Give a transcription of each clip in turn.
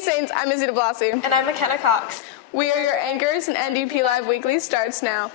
NDP Saints, I'm Izzy DeBlasi. And I'm McKenna Cox. We are your anchors, and NDP Live Weekly starts now.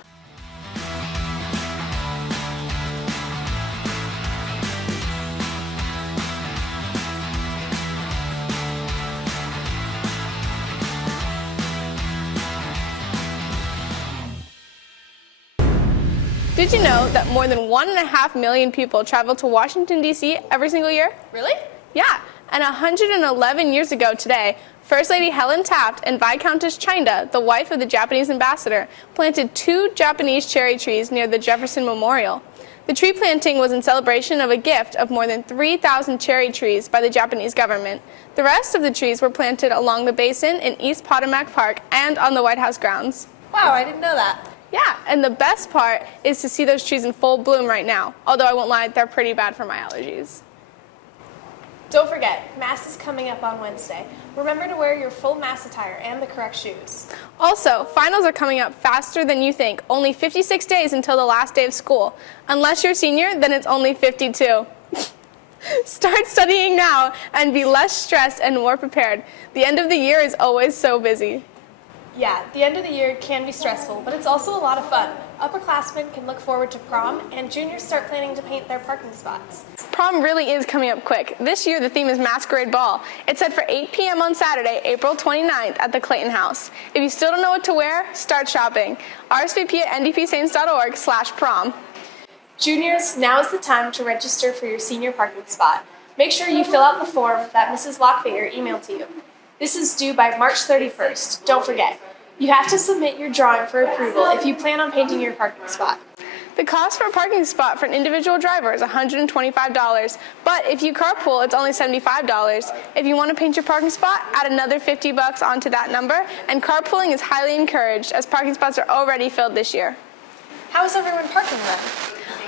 Did you know that more than 1.5 million people travel to Washington, D.C. every single year? Really? Yeah, and 111 years ago today, First Lady Helen Taft and Viscountess Chinda, the wife of the Japanese ambassador, planted 2 Japanese cherry trees near the Jefferson Memorial. The tree planting was in celebration of a gift of more than 3,000 cherry trees by the Japanese government. The rest of the trees were planted along the basin in East Potomac Park and on the White House grounds. Wow, I didn't know that. Yeah, and the best part is to see those trees in full bloom right now. Although I won't lie, they're pretty bad for my allergies. Don't forget, Mass is coming up on Wednesday. Remember to wear your full Mass attire and the correct shoes. Also, finals are coming up faster than you think. Only 56 days until the last day of school. Unless you're a senior, then it's only 52. Start studying now and be less stressed and more prepared. The end of the year is always so busy. Yeah, the end of the year can be stressful, but it's also a lot of fun. Upperclassmen can look forward to prom, and juniors start planning to paint their parking spots. Prom really is coming up quick. This year, the theme is Masquerade Ball. It's set for 8 p.m. on Saturday, April 29th at the Clayton House. If you still don't know what to wear, start shopping. RSVP at ndpsaints.org/prom. Juniors, now is the time to register for your senior parking spot. Make sure you fill out the form that Mrs. Lockfinger emailed to you. This is due by March 31st. Don't forget. You have to submit your drawing for approval if you plan on painting your parking spot. The cost for a parking spot for an individual driver is $125, but if you carpool, it's only $75. If you want to paint your parking spot, add another $50 onto that number, and carpooling is highly encouraged as parking spots are already filled this year. How is everyone parking then?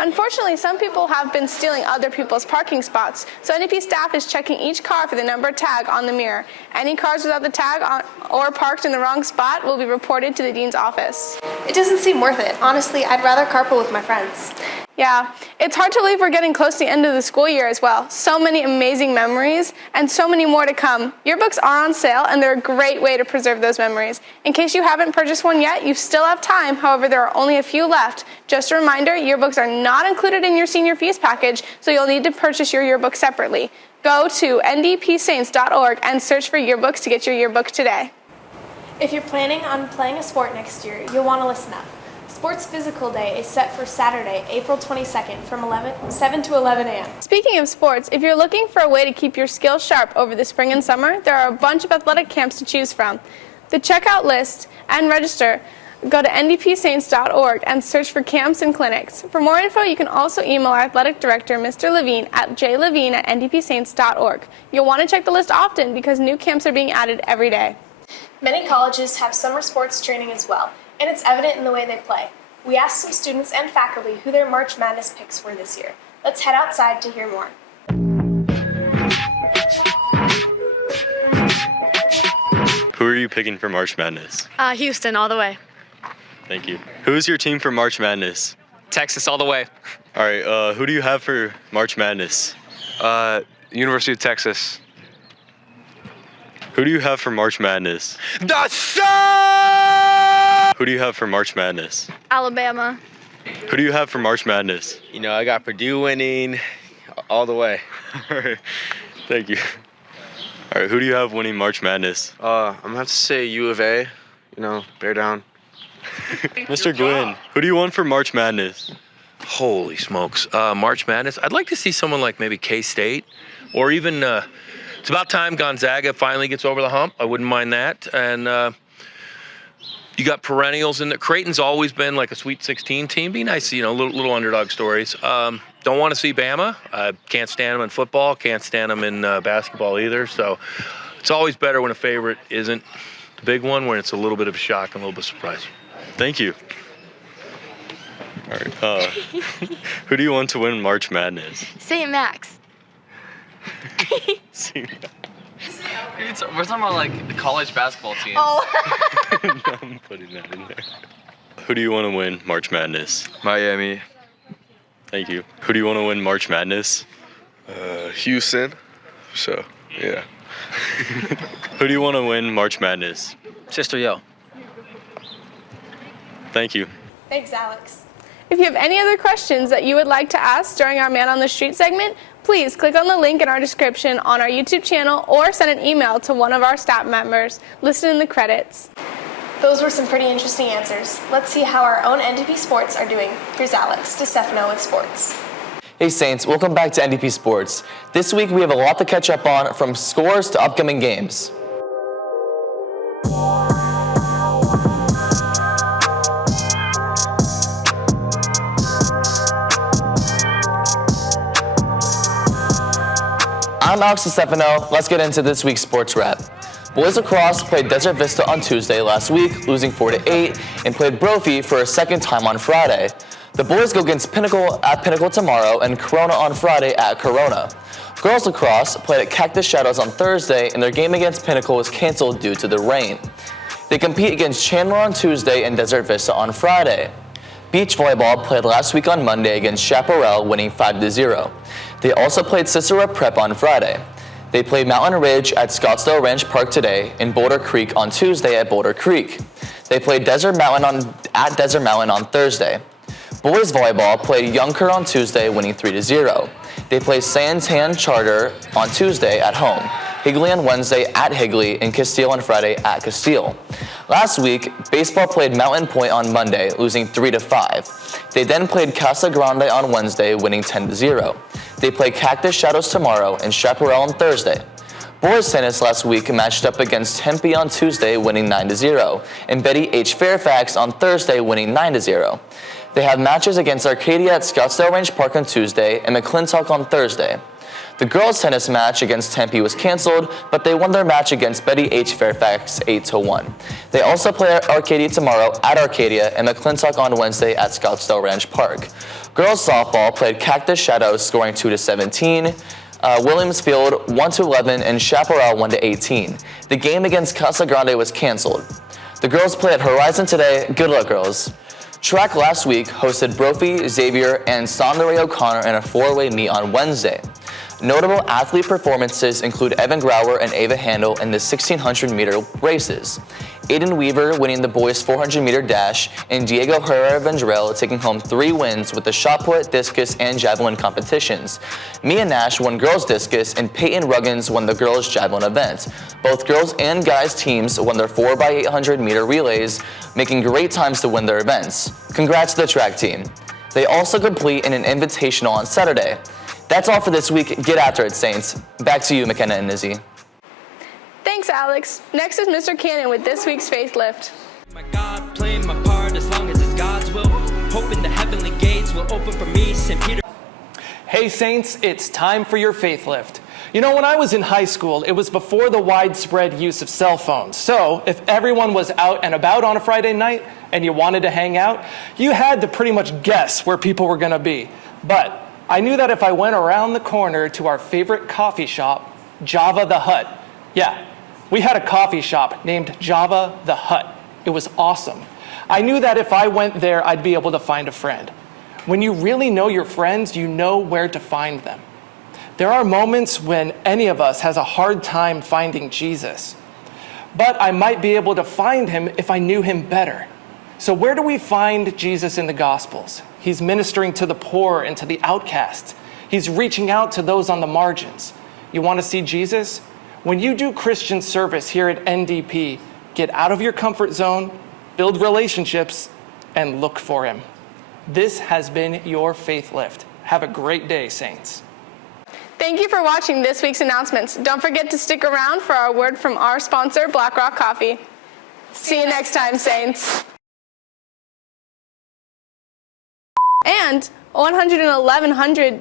Unfortunately, some people have been stealing other people's parking spots, so NDP staff is checking each car for the number tag on the mirror. Any cars without the tag or parked in the wrong spot will be reported to the dean's office. It doesn't seem worth it. Honestly, I'd rather carpool with my friends. Yeah, it's hard to believe we're getting close to the end of the school year as well. So many amazing memories and so many more to come. Yearbooks are on sale and they're a great way to preserve those memories. In case you haven't purchased one yet, you still have time. However, there are only a few left. Just a reminder, yearbooks are not included in your senior fees package, so you'll need to purchase your yearbook separately. Go to ndpsaints.org and search for yearbooks to get your yearbook today. If you're planning on playing a sport next year, you'll want to listen up. Sports Physical Day is set for Saturday, April 22nd from 7 to 11 a.m. Speaking of sports, if you're looking for a way to keep your skills sharp over the spring and summer, there are a bunch of athletic camps to choose from. To check out list and register, go to ndpsaints.org and search for camps and clinics. For more info, you can also email our athletic director, Mr. Levine, at jlevine@ndpsaints.org. You'll want to check the list often because new camps are being added every day. Many colleges have summer sports training as well, and it's evident in the way they play. We asked some students and faculty who their March Madness picks were this year. Let's head outside to hear more. Who are you picking for March Madness? Houston, all the way. Thank you. Who is your team for March Madness? Texas all the way. All right, who do you have for March Madness? University of Texas. Who do you have for March Madness? The sun! Who do you have for March Madness? Alabama. Who do you have for March Madness? You know, I got Purdue winning all the way. All right, thank you. All right, who do you have winning March Madness? I'm gonna have to say U of A. You know, bear down. Mr. Gwynn, who do you want for March Madness? Holy smokes. March Madness. I'd like to see someone like maybe K-State or even, it's about time Gonzaga finally gets over the hump. I wouldn't mind that. And you got perennials in there. Creighton's always been like a Sweet 16 team. Be nice, you know, little underdog stories. Don't want to see Bama. Can't stand them in football. Can't stand them in basketball either. So it's always better when a favorite isn't the big one, when it's a little bit of a shock and a little bit of surprise. Thank you. All right, who do you want to win March Madness? St. Max. We're talking about like the college basketball teams. Oh. I'm putting that in there. Who do you want to win March Madness? Miami. Thank you. Who do you want to win March Madness? Houston. So, yeah. Who do you want to win March Madness? Sister Yo. Thank you. Thanks, Alex. If you have any other questions that you would like to ask during our Man on the Street segment, please click on the link in our description on our YouTube channel or send an email to one of our staff members listed in the credits. Those were some pretty interesting answers. Let's see how our own NDP Sports are doing. Here's Alex DeStefano with sports. Hey Saints, welcome back to NDP Sports. This week we have a lot to catch up on, from scores to upcoming games. I'm Alex DeStefano. Let's get into this week's sports wrap. Boys lacrosse played Desert Vista on Tuesday last week, losing 4-8, and played Brophy for a second time on Friday. The boys go against Pinnacle at Pinnacle tomorrow and Corona on Friday at Corona. Girls lacrosse played at Cactus Shadows on Thursday, and their game against Pinnacle was canceled due to the rain. They compete against Chandler on Tuesday and Desert Vista on Friday. Beach volleyball played last week on Monday against Chaparral, winning 5-0. They also played Cicero Prep on Friday. They played Mountain Ridge at Scottsdale Ranch Park today and Boulder Creek on Tuesday at Boulder Creek. They played Desert Mountain at Desert Mountain on Thursday. Boys volleyball played Younker on Tuesday, winning 3-0. They played Santan Charter on Tuesday at home, Higley on Wednesday at Higley, and Castile on Friday at Castile. Last week, baseball played Mountain Point on Monday, losing 3-5. They then played Casa Grande on Wednesday, winning 10-0. They play Cactus Shadows tomorrow and Chaparral on Thursday. Boys tennis last week matched up against Tempe on Tuesday, winning 9-0, and Betty H. Fairfax on Thursday, winning 9-0. They have matches against Arcadia at Scottsdale Ranch Park on Tuesday and McClintock on Thursday. The girls' tennis match against Tempe was canceled, but they won their match against Betty H. Fairfax 8-1. They also play Arcadia tomorrow at Arcadia and McClintock on Wednesday at Scottsdale Ranch Park. Girls' softball played Cactus Shadows, scoring 2-17. Williamsfield 1-11 and Chaparral 1-18. The game against Casa Grande was canceled. The girls play at Horizon today. Good luck, girls. Track last week hosted Brophy, Xavier, and Sonderay O'Connor in a four-way meet on Wednesday. Notable athlete performances include Evan Grauer and Ava Handel in the 1600-meter races. Aiden Weaver winning the boys' 400-meter dash, and Diego Herrera Vendrell taking home 3 wins with the shot put, discus, and javelin competitions. Mia Nash won girls' discus, and Peyton Ruggins won the girls' javelin event. Both girls and guys' teams won their 4x800-meter relays, making great times to win their events. Congrats to the track team. They also complete in an invitational on Saturday. That's all for this week. Get after it, Saints. Back to you, McKenna and Izzy. Thanks, Alex. Next is Mr. Cannon with this week's Faith Lift. My God, playing my part as long as it's God's will. Hoping the heavenly gates will open for me, St. Peter. Hey Saints, it's time for your Faith Lift. You know, when I was in high school, it was before the widespread use of cell phones. So if everyone was out and about on a Friday night and you wanted to hang out, you had to pretty much guess where people were going to be. But I knew that if I went around the corner to our favorite coffee shop, Java the Hut. Yeah, we had a coffee shop named Java the Hut. It was awesome. I knew that if I went there, I'd be able to find a friend. When you really know your friends, you know where to find them. There are moments when any of us has a hard time finding Jesus, but I might be able to find him if I knew him better. So where do we find Jesus in the Gospels? He's ministering to the poor and to the outcast. He's reaching out to those on the margins. You want to see Jesus? When you do Christian service here at NDP, get out of your comfort zone, build relationships, and look for him. This has been your Faith Lift. Have a great day, Saints. Thank you for watching this week's announcements. Don't forget to stick around for our word from our sponsor, Black Rock Coffee. See you next time, Saints. And 11100